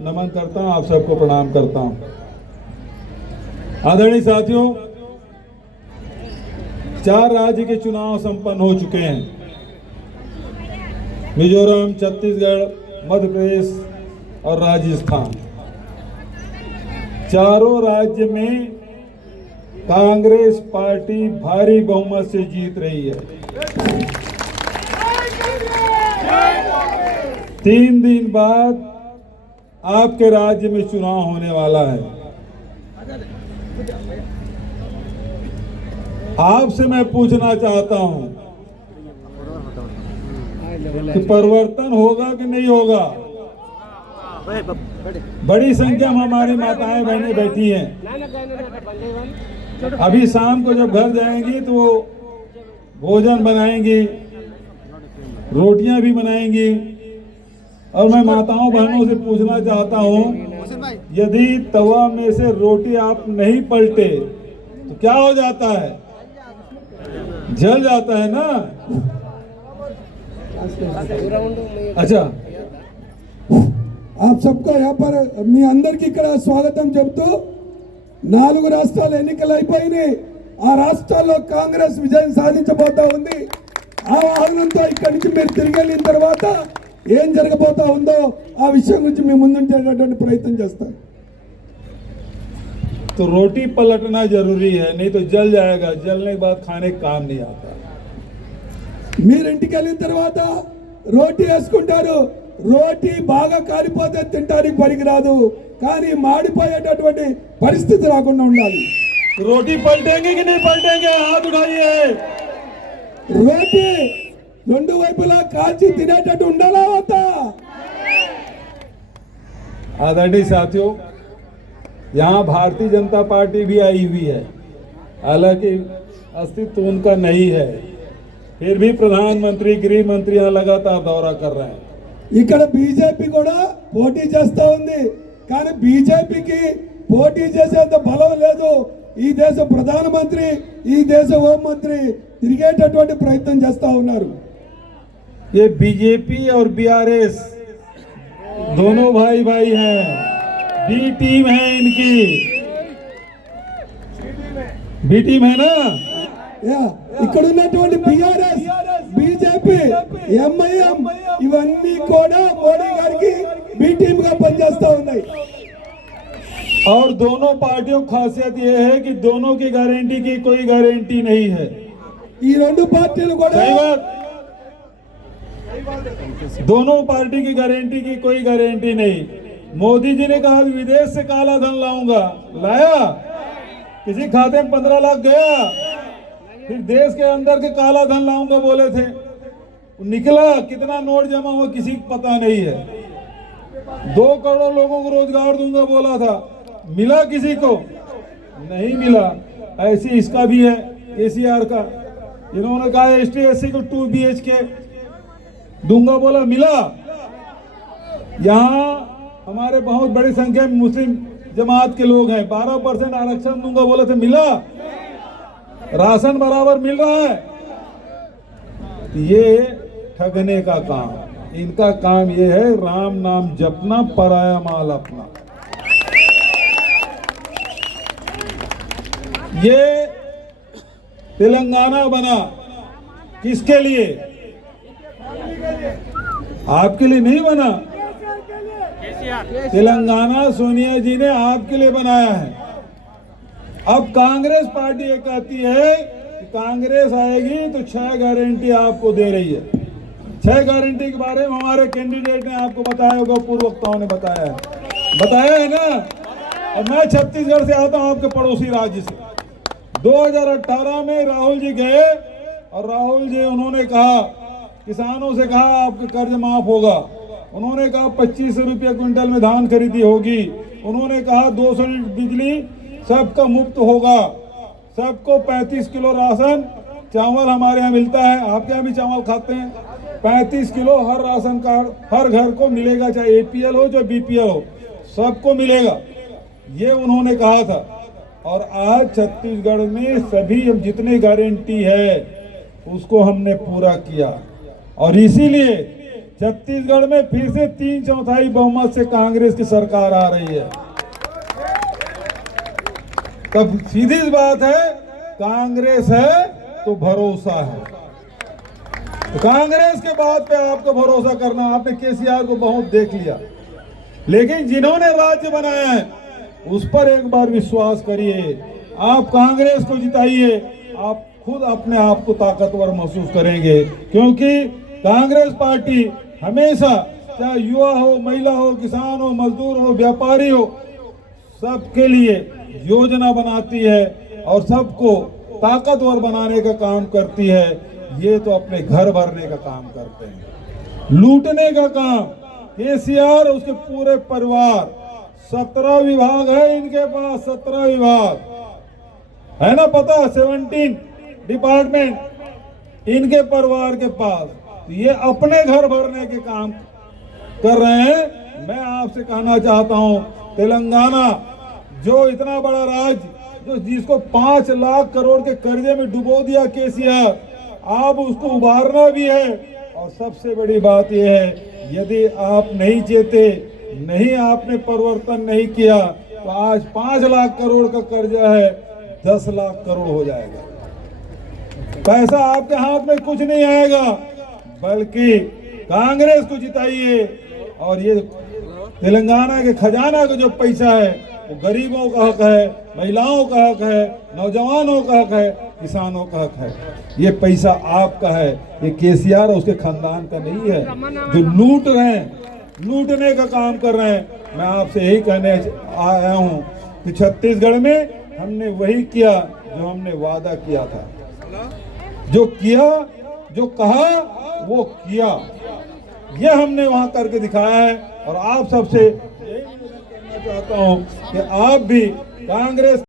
नमन करता हूं, आप सबको प्रणाम करता हूं। आदरणीय साथियों, 4 राज्य के चुनाव संपन्न हो चुके हैं। मिजोरम, छत्तीसगढ़, मध्य प्रदेश और राजस्थान। चारों राज्य में कांग्रेस पार्टी भारी बहुमत से जीत रही है। 3 दिन बाद आपके राज्य में चुनाव होने वाला है। आपसे मैं पूछना चाहता हूं कि परिवर्तन होगा कि नहीं होगा? बड़ी संख्या में हमारी माताएं बहनें बैठी हैं। अभी शाम को जब घर जाएंगी तो वो भोजन बनाएंगी, रोटियां भी बनाएंगी। और मैं माताओं बहनों से पूछना चाहता हूं, यदि तवा में से रोटी आप नहीं पलटे तो क्या हो जाता है? जल जाता है ना। अच्छा, आप सबको यहाँ पर మీ అందరికీ ఇక్కడ స్వాగతం చెప్తూ 4 రాష్ట్రాలు ఎన్నికలు అయిపోయినాయి। ఆ రాష్ట్రాల్లో కాంగ్రెస్ విజయం సాధించబోతా ఉంది। ఆ ఆనందంతో ఇక్కడి నుంచి మీరు తిరిగి వెళ్ళిన తర్వాత ఏం జరగబోతా ఉందో ఆ విషయం గురించి మీ ముందుంటేటటువంటి ప్రయత్నం చేస్తాను। तो रोटी पलटना जरूरी है, नहीं तो जल जाएगा। जलने के बाद खाने का काम नहीं आता। మీరు ఇంటికి వెళ్ళిన తర్వాత రోటీ వేసుకుంటారు। రోటీ బాగా కాలిపోతే తింటానికి పనికిరాదు, కానీ మాడిపోయేటటువంటి పరిస్థితి రాకుండా ఉండాలి। रोटी पलटेंगे कि नहीं पलटेंगे? हाथ उठाइए। రోటీ రెండు వైపులా కాల్చి తినేటట్టు ఉండాలా వద్దా? आदरणीय साथियों, यहाँ भारतीय जनता पार्टी भी आई हुई है। हालांकि अस्तित्व उनका नहीं है, फिर भी प्रधानमंत्री, गृह मंत्री यहाँ लगातार दौरा कर रहे हैं। ఇక్కడ బీజేపీ కూడా పోటీ చేస్తా ఉంది, కానీ బీజేపీకి పోటీ చేసేంత బలం లేదు। ఈ దేశ ప్రధానమంత్రి, ఈ దేశ హోంమంత్రి తిరిగేటటువంటి ప్రయత్నం చేస్తా ఉన్నారు। ये बीजेपी और बीआरएस दोनों भाई भाई हैं। बी टीम है इनकी, बी टीम है ना। ఇక్కడ ఉన్నటువంటి బీఆర్ఎస్, బీజేపీ, ఎంఐఎం ఇవన్నీ కూడా మోడీ గారికి బి టీమ్ గా పనిచేస్తా ఉన్నాయి। और दोनों पार्टियों की खासियत यह है कि दोनों की गारंटी की कोई गारंटी नहीं है। ఈ రెండు పార్టీలు కూడా सही बात, दोनों पार्टी की गारंटी की कोई गारंटी नहीं। मोदी जी ने कहा विदेश से काला धन लाऊंगा, लाया? किसी खाते में 15 लाख गया? फिर देश के अंदर के काला धन लाऊंगा बोले थे, निकला कितना नोट जमा हुआ किसी को पता नहीं है। 2 करोड़ लोगों को रोजगार दूंगा बोला था, मिला किसी को? नहीं मिला। ऐसी इसका भी है केसीआर का, इन्होंने कहा एसटी एससी को 2 BHK दूंगा बोला, मिला? यहाँ हमारे बहुत बड़ी संख्या में मुस्लिम जमात के लोग हैं, 12% आरक्षण दूंगा बोले थे, मिला? राशन बराबर मिल रहा है? ये ठगने का काम, इनका काम ये है राम नाम जपना, पराया माल अपना। ये तेलंगाना बना किसके लिए? आपके लिए नहीं बना। तेलंगाना सोनिया जी ने आपके लिए बनाया है। अब कांग्रेस पार्टी ये कहती है कि कांग्रेस आएगी तो 6 गारंटी आपको दे रही है। 6 गारंटी के बारे में हमारे कैंडिडेट ने आपको बताया होगा, पूर्व वक्ताओं ने बताया है ना। और मैं छत्तीसगढ़ से आता हूं, आपके पड़ोसी राज्य से। 2018 में राहुल जी गए और राहुल जी उन्होंने कहा, किसानों से कहा आपका कर्ज माफ होगा। उन्होंने कहा 2500 रुपये क्विंटल में धान खरीदी होगी। उन्होंने कहा 200 यूनिट बिजली सबका मुफ्त होगा। सबको 35 किलो राशन चावल हमारे यहाँ मिलता है, आपके यहाँ भी चावल खाते हैं। 35 किलो हर राशन कार्ड हर घर को मिलेगा, चाहे APL हो चाहे BPL हो, सबको मिलेगा। ये उन्होंने कहा था। और आज छत्तीसगढ़ में सभी जितनी गारंटी है उसको हमने पूरा किया। और इसीलिए छत्तीसगढ़ में फिर से 3/4 बहुमत से कांग्रेस की सरकार आ रही है। तब सीधी सी बात है, कांग्रेस है तो भरोसा है। तो कांग्रेस के बात पे आपको भरोसा करना, आपने केसीआर को बहुत देख लिया, लेकिन जिन्होंने राज्य बनाया है उस पर एक बार विश्वास करिए। आप कांग्रेस को जिताइए, आप खुद अपने आप को ताकतवर महसूस करेंगे, क्योंकि कांग्रेस पार्टी हमेशा, चाहे युवा हो, महिला हो, किसान हो, मजदूर हो, व्यापारी हो, सबके लिए योजना बनाती है और सबको ताकतवर बनाने का काम करती है। ये तो अपने घर भरने का काम करते हैं, लूटने का काम। केसीआर उसके पूरे परिवार, 17 विभाग है इनके पास, 17 विभाग है ना, पता, 17 डिपार्टमेंट इनके परिवार के पास। तो ये अपने घर भरने के काम कर रहे हैं। मैं आपसे कहना चाहता हूं, तेलंगाना जो इतना बड़ा राज्य, जो जिसको 5 लाख करोड़ के कर्जे में डुबो दिया केसीआर, आप उसको उबारना भी है। और सबसे बड़ी बात यह है, यदि आप नहीं चेते, नहीं आपने परिवर्तन नहीं किया, तो आज 5 लाख करोड़ का कर्जा है, 10 लाख करोड़ हो जाएगा। पैसा आपके हाथ में कुछ नहीं आएगा, बल्कि कांग्रेस को जिताइए। और ये तेलंगाना के खजाना का जो पैसा है वो गरीबों का हक है, महिलाओं का हक है, नौजवानों का हक है, किसानों का हक है। ये पैसा आपका है, ये केसीआर और उसके खानदान का नहीं है जो लूट रहे हैं, लूटने का काम कर रहे हैं। मैं आपसे यही कहने आया हूँ कि छत्तीसगढ़ में हमने वही किया जो हमने वादा किया था, जो किया, जो कहा वो किया, ये हमने वहां करके दिखाया है। और आप सबसे यही कहना चाहता हूं कि आप भी कांग्रेस